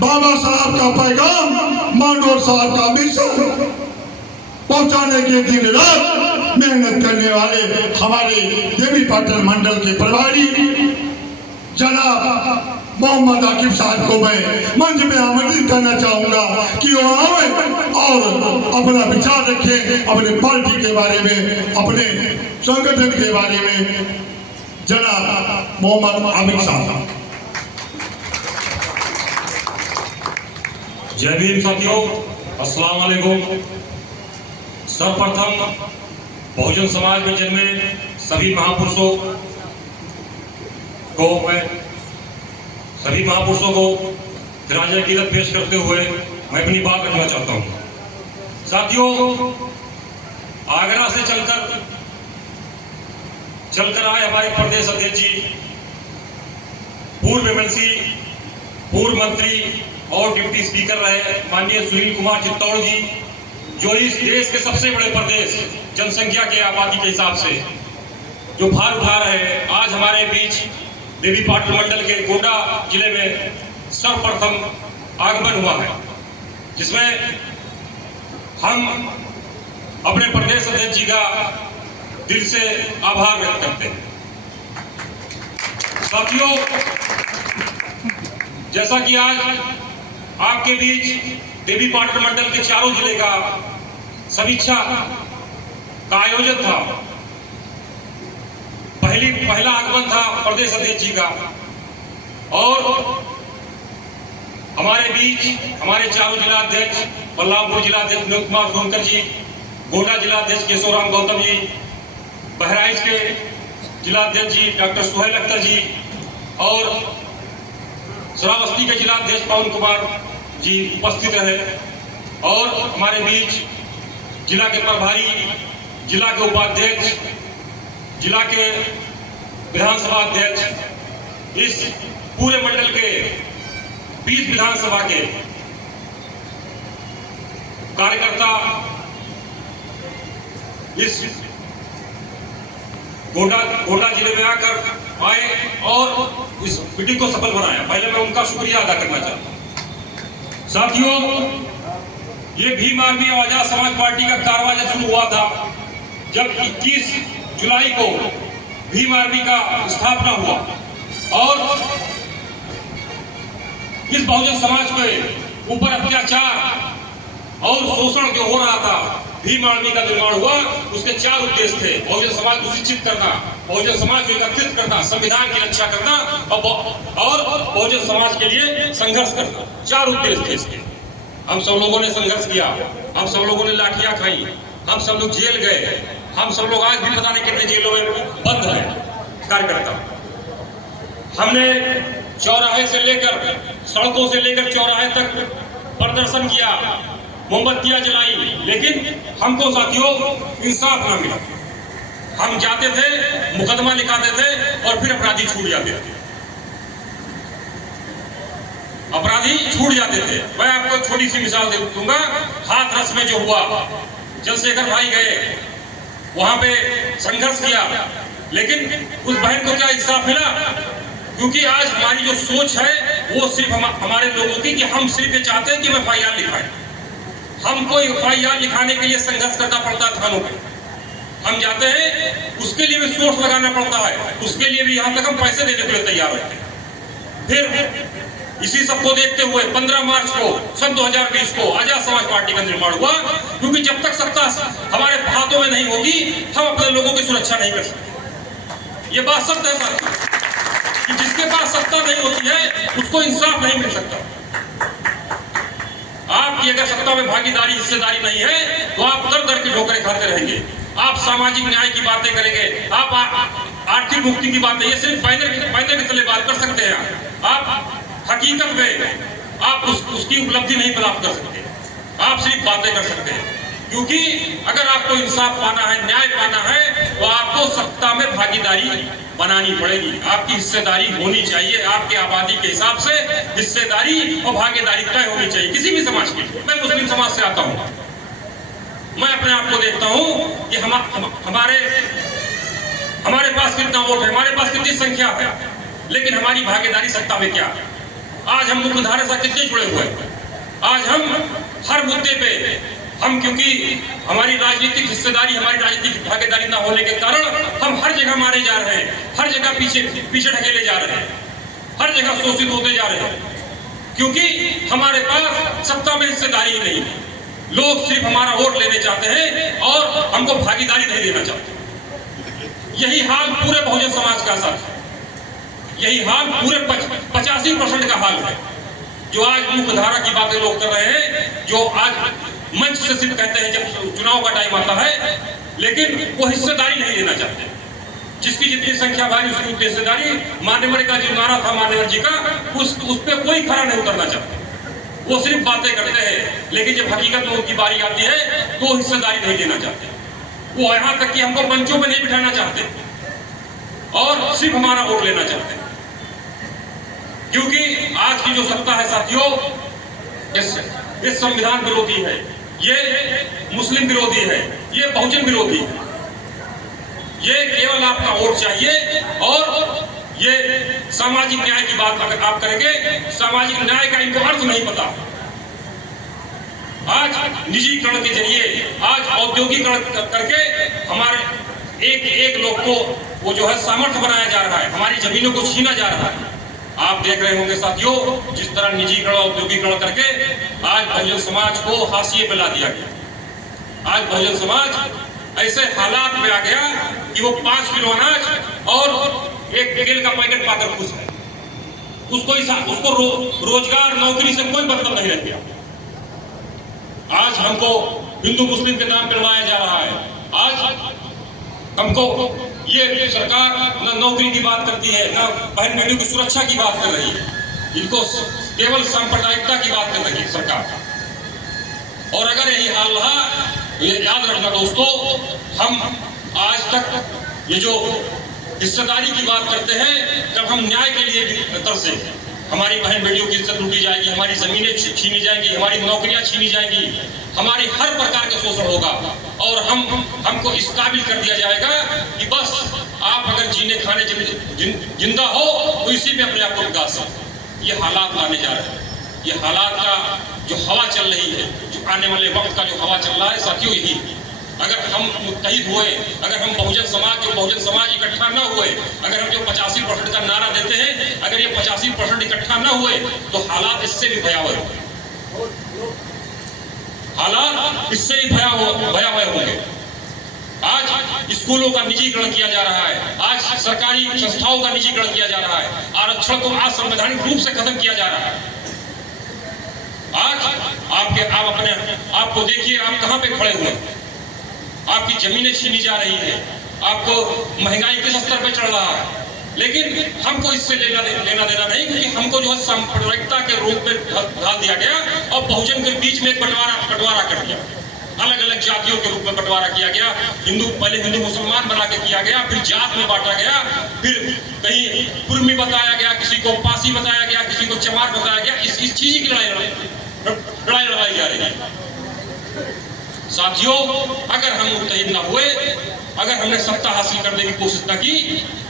बाबा साहब का पैगाम, मांडोर साहब का मिशन पहुंचाने के दिन रात मेहनत करने वाले हमारे देवी पाटन मंडल के प्रभारी जनाब मोहम्मद आकिब साहब को मैं मंच में आमंत्रित करना चाहूंगा कि वो आए और अपना विचार रखें अपने पार्टी के बारे में, अपने संगठन के बारे में। जनाब मोहम्मद आकिब साहब। जय भीम साथियों, अस्सलाम वालेकुम। सर्वप्रथम बहुजन समाज में जन्मे सभी महापुरुषों को खिराज अकीदत पेश करते हुए मैं अपनी बात रखना चाहता हूँ। साथियों, आगरा से चलकर आए हमारे प्रदेश अध्यक्ष जी, पूर्व एमएलसी, पूर्व मंत्री और डिप्टी स्पीकर रहे माननीय सुनील कुमार चित्तौड़ जी, जो इस देश के सबसे बड़े प्रदेश जनसंख्या के आबादी के हिसाब से जो भार उठा रहे हैं, आज हमारे बीच देवी पाटन मंडल के गोंडा जिले में सर्वप्रथम आगमन हुआ है, जिसमें हम अपने प्रदेश अध्यक्ष जी का दिल से आभार व्यक्त करते हैं। साथियों, जैसा कि आज आपके बीच देवी पाटन मंडल के चारों जिले का समीक्षा का आयोजन था, पहला आगमन था प्रदेश अध्यक्ष जी का, और हमारे बीच हमारे चारों जिलाध्यक्ष बल्लामपुर जिलाध्यक्ष विनोद कुमार सोनकर जी, गोंडा जिलाध्यक्ष केशवराम गौतम जी, बहराइच के जिलाध्यक्ष जी डॉक्टर सुहेल अख्तर जी और श्रावस्ती के जिलाध्यक्ष पवन कुमार जी उपस्थित रहे, और हमारे बीच जिला के प्रभारी, जिला के उपाध्यक्ष, जिला के विधानसभा अध्यक्ष, इस पूरे मंडल के 20 विधानसभा के कार्यकर्ता इस गोंडा जिले में आकर आए और इस मीटिंग को सफल बनाया। पहले मैं उनका शुक्रिया अदा करना चाहता हूं। साथियों, ये भीम आर्मी आजाद समाज पार्टी का कारवां जब शुरू हुआ था, जब 21 जुलाई को भीम आर्मी का स्थापना हुआ, और इस बहुजन समाज के ऊपर अत्याचार और शोषण जो हो रहा था, भीम आर्मी का निर्माण हुआ। उसके 4 उद्देश्य थे: बहुजन समाज को शिक्षित करना, बहुजन समाज को एकत्रित करना, संविधान की रक्षा करना और बहुजन समाज के लिए संघर्ष करना। 4 उद्देश्य थे इसके। हम सब लोगों ने संघर्ष किया, हम सब लोगों ने लाठियां खाई, हम सब लोग जेल गए, हम सब लोग आज भी पता नहीं कितने जेलों में बंद है कार्यकर्ता। हमने चौराहे से लेकर, सड़कों से लेकर चौराहे तक प्रदर्शन किया, मोमबत्तियां जलाई, लेकिन हमको साथियों इंसाफ ना मिला। हम जाते थे, मुकदमा लिखाते थे और फिर अपराधी छूट जाते थे। मैं आपको छोटी सी मिसाल दे दूंगा। हाथरस में जो हुआ, चंद्रशेखर भाई गए, वहां पे संघर्ष किया, लेकिन उस बहन को क्या इंसाफ मिला? क्योंकि आज हमारी जो सोच है वो सिर्फ हमारे लोगों की, कि हम सिर्फ ये चाहते हैं कि एफआईआर लिखाएं। हमको एफआईआर लिखाने के लिए संघर्ष करना पड़ता है थानों पे। हम जाते हैं, उसके लिए भी सोर्स लगाना पड़ता है, उसके लिए भी यहाँ तक हम पैसे देने के लिए तैयार रहते हैं। फिर इसी सबको देखते हुए 15 मार्च को सन 2020 को आजाद समाज पार्टी का निर्माण हुआ, क्योंकि जब तक सत्ता हमारे हाथों में नहीं होगी, हम अपने लोगों की सुरक्षा नहीं कर सकते। ये बात सत्य है साथियों, कि जिसके पास सत्ता नहीं होती है उसको इंसाफ नहीं मिल सकता। आपकी अगर सत्ता में भागीदारी, हिस्सेदारी नहीं है, तो आप दर दर की ठोकरें खाते रहेंगे। आप सामाजिक न्याय की बातें करेंगे, आप आर्थिक मुक्ति की बातें, ये सिर्फ बैनर के तले बात कर सकते हैं। आप हकीकत में आप उसकी उपलब्धि नहीं प्राप्त कर सकते, आप सिर्फ बातें कर सकते हैं। क्योंकि अगर आपको इंसाफ पाना है, न्याय पाना है, तो आपको सत्ता में भागीदारी बनानी पड़ेगी, आपकी हिस्सेदारी होनी चाहिए। आपके आबादी के हिसाब से हिस्सेदारी और भागीदारी तय होनी चाहिए किसी भी समाज की। मैं मुस्लिम समाज से आता हूँ, मैं अपने आप को देखता हूँ कि हमारे पास कितना वोट है, हमारे पास कितनी संख्या है, लेकिन हमारी भागीदारी सत्ता में क्या है? आज हम मुख्य धारा से कितने जुड़े हुए हैं। आज हम हर मुद्दे पे हम, क्योंकि हमारी राजनीतिक हिस्सेदारी, हमारी राजनीतिक भागीदारी न होने के कारण हम हर जगह मारे जा रहे हैं, हर जगह पीछे ढकेले जा रहे हैं, हर जगह शोषित होते जा रहे हैं, क्योंकि हमारे पास सत्ता में हिस्सेदारी ही नहीं है। लोग सिर्फ हमारा वोट लेने चाहते हैं और हमको भागीदारी नहीं देना चाहते। यही हाल पूरे बहुजन समाज का साथ है, यही हाल पूरे 85% का हाल है। जो आज मुख्य धारा की बातें लोग कर रहे हैं, जो आज मंच से सिर्फ कहते हैं जब चुनाव का टाइम आता है, लेकिन वो हिस्सेदारी नहीं देना चाहते। जिसकी जितनी संख्या भारी उसकी उतनी हिस्सेदारी। मान्यवर का जो नारा था मान्यवर जी का, उस पर कोई खरा नहीं उतरना चाहता। वो सिर्फ बातें करते हैं, लेकिन जब हकीकत में उनकी बारी आती है तो वो हिस्सेदारी नहीं देना चाहते। वो यहाँ तक कि हमको मंचों में नहीं बिठाना चाहते और सिर्फ हमारा वोट लेना चाहते हैं। क्योंकि आज की जो सत्ता है साथियों, इस संविधान विरोधी है, ये मुस्लिम विरोधी है, ये बहुजन विरोधी है। ये केवल आपका वोट चाहिए और ये सामाजिक न्याय की बात अगर आप करेंगे, सामाजिक न्याय का इनको अर्थ नहीं पता। आज निजीकरण के जरिए, आज औद्योगिकरण करके हमारे एक एक लोग को वो जो है सामर्थ्य बनाया जा रहा है, हमारी जमीनों को छीना जा रहा है। आप देख रहे होंगे साथियों, जिस तरह निजीकरण औद्योगिकरण करके आज बहुजन समाज को हाशिए पे ला दिया गया। आज बहुजन समाज ऐसे हालात में आ गया कि वो 5 किलो अनाज और एक तेल का पैकेट पाकर खुश है। उसको रोजगार नौकरी से कोई मतलब नहीं रह गया। आज हमको हिंदू मुस्लिम के नाम पर लड़ाया जा रहा है। आज हमको ये सरकार न नौकरी की बात करती है, न बहन बेटियों की सुरक्षा की बात कर रही है। इनको केवल सांप्रदायिकता की बात कर रही है सरकार। और अगर यही हाल रहा, ये याद रखना दोस्तों, हम आज तक ये जो हिस्सेदारी की बात करते हैं, जब हम न्याय के लिए तरसे, हमारी बहन बेटियों की इज्जत लूटी जाएगी, हमारी जमीनें छीनी जाएंगी, हमारी नौकरियां छीनी जाएंगी, हमारी हर प्रकार का शोषण होगा और हमको इस काबिल कर दिया जाएगा कि बस आप अगर जीने खाने जिंदा हो तो इसी में अपने आप को विकास है। ये हालात लाने जा रहे हैं। ये हालात का जो हवा चल रही है, जो आने वाले वक्त का जो हवा चल रहा है साथियों, यही अगर हम मुत्तहिद हुए, अगर हम बहुजन समाज इकट्ठा न हुए, अगर हम जो 85% का नारा देते हैं, अगर ये 85% इकट्ठा न हुए तो हालात इससे भी भयावह होंगे। हालात इससे भी भयावह होंगे। आज स्कूलों का निजीकरण किया जा रहा है, आज सरकारी संस्थाओं का निजीकरण किया जा रहा है, आरक्षण को आज संवैधानिक रूप से खत्म किया जा रहा है। आज आप अपने आपको देखिए, आप कहां पे खड़े हुए, आपकी जमीनें छीनी जा रही है, आपको महंगाई किस स्तर पे चढ़ रहा है, लेकिन हमको इससे लेना देना नहीं, क्योंकि हमको जो है सांप्रदायिकता के रूप में डाल दिया गया और बहुजन के बीच में एक बंटवारा कर दिया। अलग अलग जातियों के रूप में बंटवारा किया गया। पहले हिंदू मुसलमान बना के किया गया, फिर जात में बांटा गया, फिर कहीं कुर्मी बताया गया, किसी को पासी बताया गया, किसी को चमार बताया गया। इस चीज की लड़ाई लड़ाई जा रही है साथियों। अगर हम मुत्तहिद न हुए, अगर हमने सत्ता हासिल करने की कोशिश न की,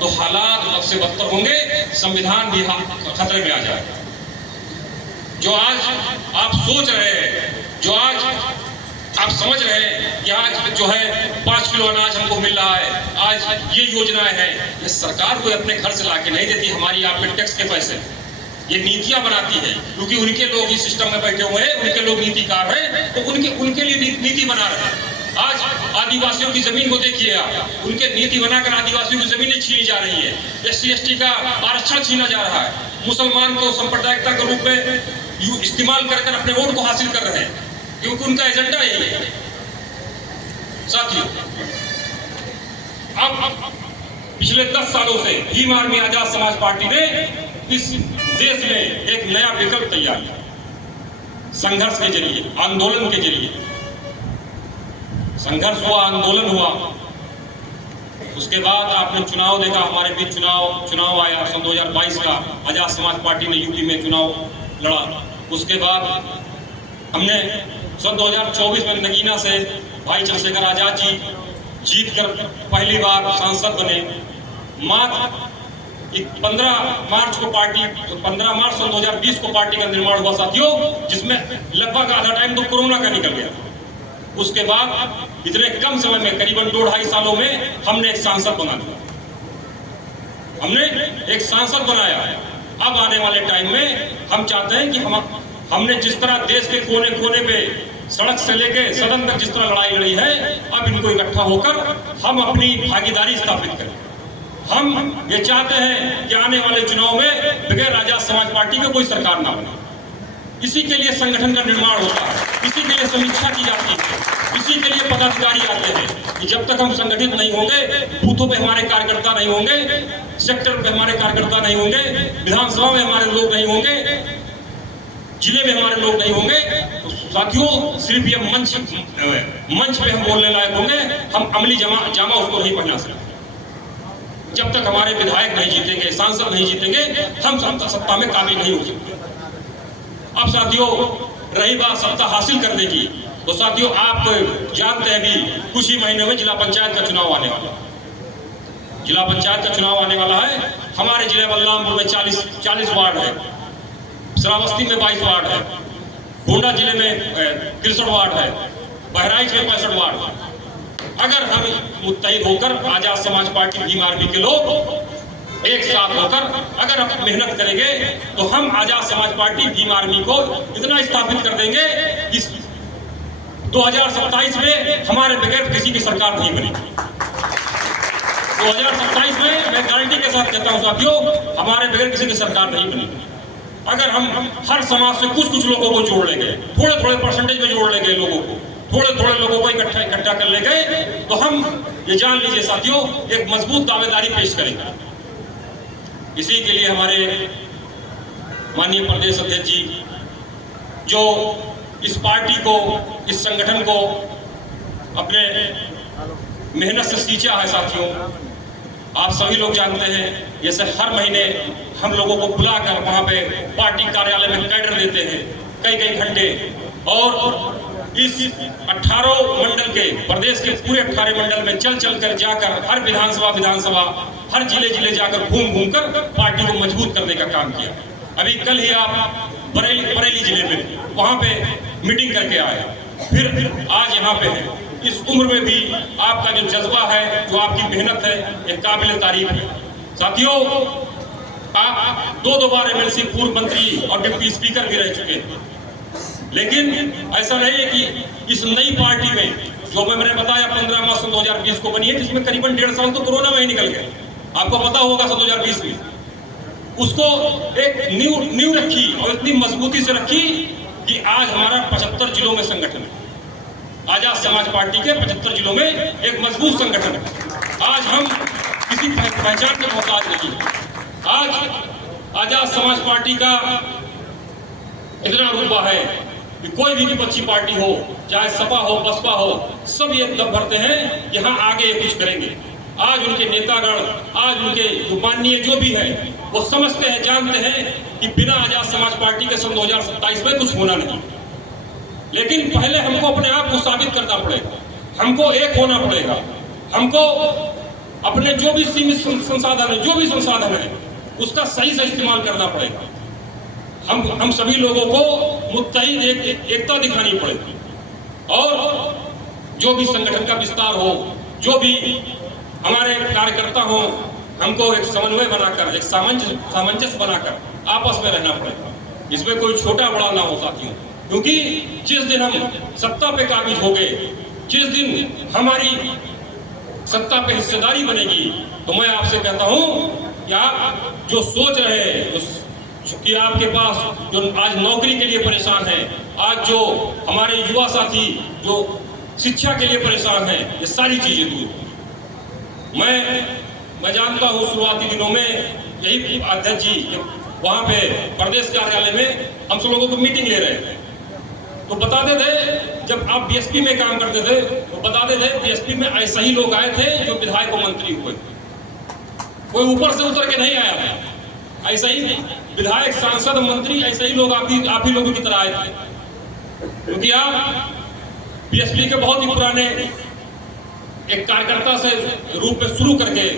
तो हालात अब से बदतर होंगे, संविधान भी खतरे में आ जाएगा। जो आज आप सोच रहे हैं, जो आज आप समझ रहे हैं कि आज जो है 5 किलो अनाज हमको मिल रहा है, आज ये योजनाएं हैं, ये सरकार को अपने घर से लाके नहीं देती, हमारी आप पे टैक्स के पैसे, ये नीतियां बनाती है, क्योंकि उनके लोग इस सिस्टम में बैठे हुए हैं, उनके लोग नीतिकार हैं, तो उनके लिए नीति बना रहे हैं। आज आदिवासियों की जमीन को देखिए आप, उनके नीति बनाकर आदिवासियों की जमीनें छीनी जा रही है, SC ST का आरक्षण छीना जा रहा है, मुसलमान को सांप्रदायिकता के रूप में इस्तेमाल कर अपने वोट को हासिल कर रहे हैं, क्योंकि उनका एजेंडा यही है साथियों। अब पिछले 10 सालों से भीम आर्मी आजाद समाज पार्टी ने इस देश में एक नया विकल्प तैयार किया, संघर्ष के जरिए, आंदोलन के जरिए। संघर्ष हुआ, आंदोलन हुआ, उसके बाद आपने चुनाव देखा, हमारे बीच चुनाव आया सन 2022 का, आजाद समाज पार्टी ने यूपी में चुनाव लड़ा। उसके बाद हमने सन 2024 में नगीना से भाई चंद्रशेखर आजाद जी जीत कर पहली बार सांसद बने। मात्र 15 मार्च सन 2020 को पार्टी का निर्माण हुआ साथियों, जिसमें लगभग आधा टाइम तो कोरोना का निकल गया। उसके बाद इतने कम समय में, करीबन 2-2.5 सालों में हमने एक सांसद बना दिया, हमने एक सांसद बनाया। अब आने वाले टाइम में हम चाहते हैं कि हमने जिस तरह देश के कोने कोने पे सड़क से लेके सदन तक जिस तरह लड़ाई लड़ी है, अब इनको इकट्ठा होकर हम अपनी भागीदारी स्थापित करें। हम ये चाहते हैं कि आने वाले चुनाव में बगैर आजाद समाज पार्टी का कोई सरकार ना बने। इसी के लिए संगठन का निर्माण होता है, इसी के लिए समीक्षा की जाती है, इसी के लिए पदाधिकारी आते हैं कि जब तक हम संगठित नहीं होंगे, बूथों पे हमारे कार्यकर्ता नहीं होंगे, सेक्टर पे हमारे कार्यकर्ता नहीं होंगे, विधानसभा में हमारे लोग नहीं होंगे, जिले में हमारे लोग नहीं होंगे, तो साथियों सिर्फ ये मंच पे हम बोलने लायक होंगे, हम अमली जामा उसको नहीं पहना सकते। जब तक हमारे विधायक नहीं जीतेंगे, सांसद नहीं जीतेंगे, हम सत्ता में काबिल नहीं हो सकते। अब साथियों रही बात सत्ता हासिल करने की, तो साथियों आप जानते हैं भी कुछ ही महीने में जिला पंचायत का चुनाव आने वाला है। जिला पंचायत का चुनाव आने वाला है। हमारे जिले बलरामपुर में 40 वार्ड है, श्रावस्ती में 22 वार्ड है, गोंडा जिले में 63 वार्ड है, बहराइच में 65 वार्ड है। अगर हम मुत्तहिद होकर आजाद समाज पार्टी भीम आर्मी के लोग एक साथ होकर अगर हम मेहनत करेंगे, तो हम आजाद समाज पार्टी भीम आर्मी को इतना स्थापित कर देंगे कि 2027 में हमारे बगैर किसी की सरकार नहीं बनेगी। 2027 में मैं गारंटी के साथ कहता हूं साथियों, हमारे बगैर किसी की सरकार नहीं बनेगी। अगर हम हर समाज से कुछ लोगों को जोड़ लेंगे, थोड़े परसेंटेज में जोड़ लेंगे लोगों को, थोड़े लोगों को इकट्ठा कर लेंगे, तो हम ये जान लीजिए साथियों एक मजबूत दावेदारी पेश करेंगे। इसी के लिए हमारे माननीय प्रदेश अध्यक्ष जी जो इस पार्टी को, इस संगठन को अपने मेहनत से सींचा है साथियों, आप सभी लोग जानते हैं। जैसे हर महीने हम लोगों को बुलाकर वहां पे पार्टी कार्यालय में कैडर देते हैं कई घंटे, और इस 18 मंडल के, प्रदेश के पूरे 18 मंडल में चल कर जाकर हर विधानसभा हर जिले जाकर घूम कर पार्टी को मजबूत करने का काम किया। अभी कल ही आप बरेली जिले में वहां पे मीटिंग करके आए, फिर आज यहाँ पे है। इस उम्र में भी आपका जो जज्बा है, जो आपकी मेहनत है, ये काबिल तारीफ है। साथियों आप 2 बार एमएलसी, पूर्व मंत्री और डिप्टी स्पीकर भी रह चुके हैं, लेकिन ऐसा नहीं है कि इस नई पार्टी में जो मैंने बताया 15 मार्च 2020 को बनी है, जिसमें करीबन 1.5 साल तो कोरोना में ही निकल गए, आपको पता होगा 2020 में, उसको एक नींव रखी और इतनी मजबूती से रखी कि आज हमारा 75 जिलों में संगठन है। आजाद समाज पार्टी के 75 जिलों में एक मजबूत संगठन है। आज हम किसी पहचान के मोहताज नहीं है। आज आजाद समाज पार्टी का इतना रुतबा है कि कोई भी विपक्षी पार्टी हो, चाहे सपा हो, बसपा हो, सब ये दम भरते हैं यहाँ आगे कुछ करेंगे। आज उनके नेतागण, आज उनके माननीय जो भी है, वो समझते हैं, जानते हैं कि बिना आजाद समाज पार्टी के सन 2027 में कुछ होना नहीं। लेकिन पहले हमको अपने आप को साबित करना पड़ेगा, हमको एक होना पड़ेगा, हमको अपने जो भी सीमित संसाधन है, जो भी संसाधन है, उसका सही से इस्तेमाल करना पड़ेगा। हम सभी लोगों को मुत्तहिद एकता दिखानी पड़ेगी, और जो भी संगठन का विस्तार हो, जो भी हमारे कार्यकर्ता हो, हमको एक समन्वय बनाकर, एक सामंजस्य बनाकर आपस में रहना पड़ेगा। इसमें कोई छोटा बड़ा ना हो साथियों, क्योंकि जिस दिन हम सत्ता पे काबिज हो गए, जिस दिन हमारी सत्ता पे हिस्सेदारी बनेगी, तो मैं आपसे कहता हूं कि आप जो सोच रहे हैं कि आपके पास जो आज नौकरी के लिए परेशान है, आज जो हमारे युवा साथी जो शिक्षा के लिए परेशान है, ये सारी चीजें दूर। मैं जानता हूँ शुरुआती दिनों में यही अध्यक्ष जी वहाँ पे प्रदेश कार्यालय में हम सब लोगों को मीटिंग ले रहे थे, तो बताते थे जब आप बीएसपी में काम करते थे, तो बताते थे बीएसपी में ऐसे ही लोग आए थे जो विधायक और मंत्री हुए, कोई ऊपर से उतर के नहीं आया था। ऐसा ही विधायक, सांसद, मंत्री ऐसे ही लोग आप ही लोगों की तरह आए थे, क्योंकि आप बीएसपी के बहुत ही पुराने एक कार्यकर्ता से रूप में शुरू करके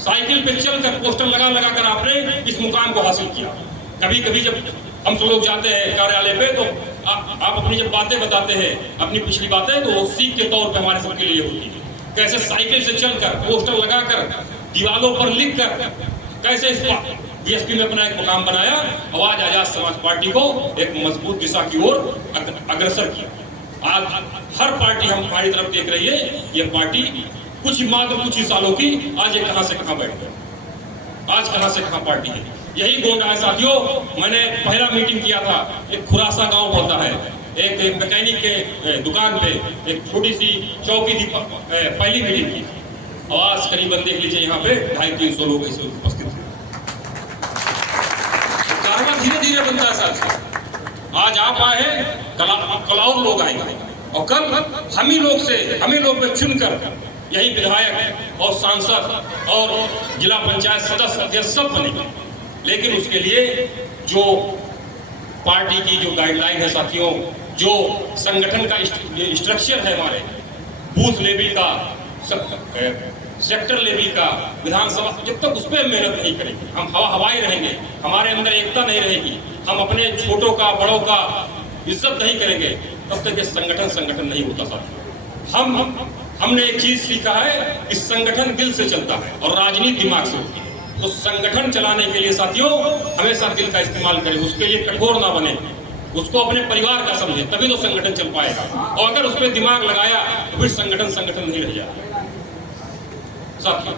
साइकिल पे चलकर पोस्टर लगा लगा कर आपने इस मुकाम को हासिल किया। कभी कभी जब हम सब लोग जाते हैं कार्यालय पे तो आप अपनी जब बातें बताते हैं, अपनी पिछली बातें, तो वो सीख के तौर पे हमारे सबके लिए होती है। कैसे साइकिल से चलकर पोस्टर लगाकर दीवारों पर लिखकर कैसे इस बीएसपी में अपना एक मुकाम बनाया और आज आजाद समाज पार्टी को एक मजबूत दिशा की ओर अग्रसर किया। आज हर पार्टी हमारी तरफ देख रही है। ये पार्टी कुछ ही सालों की आज ये कहां से कहां बैठ गए, आज कहां से कहां पार्टी है। यही गोंडा है साथियों। मैंने पहला मीटिंग किया था, एक खुरासा गांव पड़ता है, एक मैकेनिक के दुकान पे एक छोटी सी चौकी थी, पहली मीटिंग की। और आज करीबन देख लीजिए यहाँ पे 250-300 लोग ऐसे उपस्थित थे। कारवा धीरे धीरे बनता है साथियों। आज आप आए हैं, कल और लोग आएंगे और कल हम ही लोग में चुनकर यही विधायक और सांसद और जिला पंचायत सदस्य अध्यक्ष सब बनेंगे। लेकिन उसके लिए जो पार्टी की जो गाइडलाइन है साथियों, जो संगठन का स्ट्रक्चर है, हमारे बूथ लेवल का, सेक्टर लेवल का, विधानसभा, जब तक उस पर मेहनत नहीं करेंगे, हम हवाई रहेंगे, हमारे अंदर एकता नहीं रहेगी, हम अपने छोटों का बड़ों का इज्जत नहीं करेंगे, तब तक ये संगठन नहीं होता साथियों। हमने एक चीज सीखा है कि संगठन दिल से चलता है और राजनीति दिमाग से होती है। तो संगठन चलाने के लिए साथियों हमेशा दिल का इस्तेमाल करें, उसके लिए कठोर ना बने, उसको अपने परिवार का समझे, तभी तो संगठन चल पाएगा। और अगर उस पर दिमाग लगाया तो फिर संगठन नहीं रह जाएगा साथियों।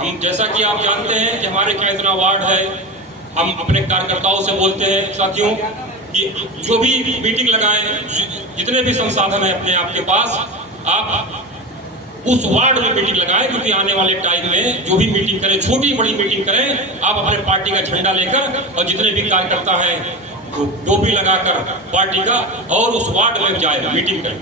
हम जैसा कि आप जानते हैं कि हमारे क्या इतना वार्ड है, हम अपने कार्यकर्ताओं से बोलते हैं साथियों कि जो भी मीटिंग लगाएं, जितने भी संसाधन है अपने आपके पास, आप उस वार्ड में मीटिंग लगाएं, क्योंकि आने वाले टाइम में जो भी मीटिंग करें, छोटी बड़ी मीटिंग करें, आप अपने पार्टी का झंडा लेकर और जितने भी कार्यकर्ता हैं टोपी लगाकर पार्टी का, और उस वार्ड में जाए मीटिंग करें।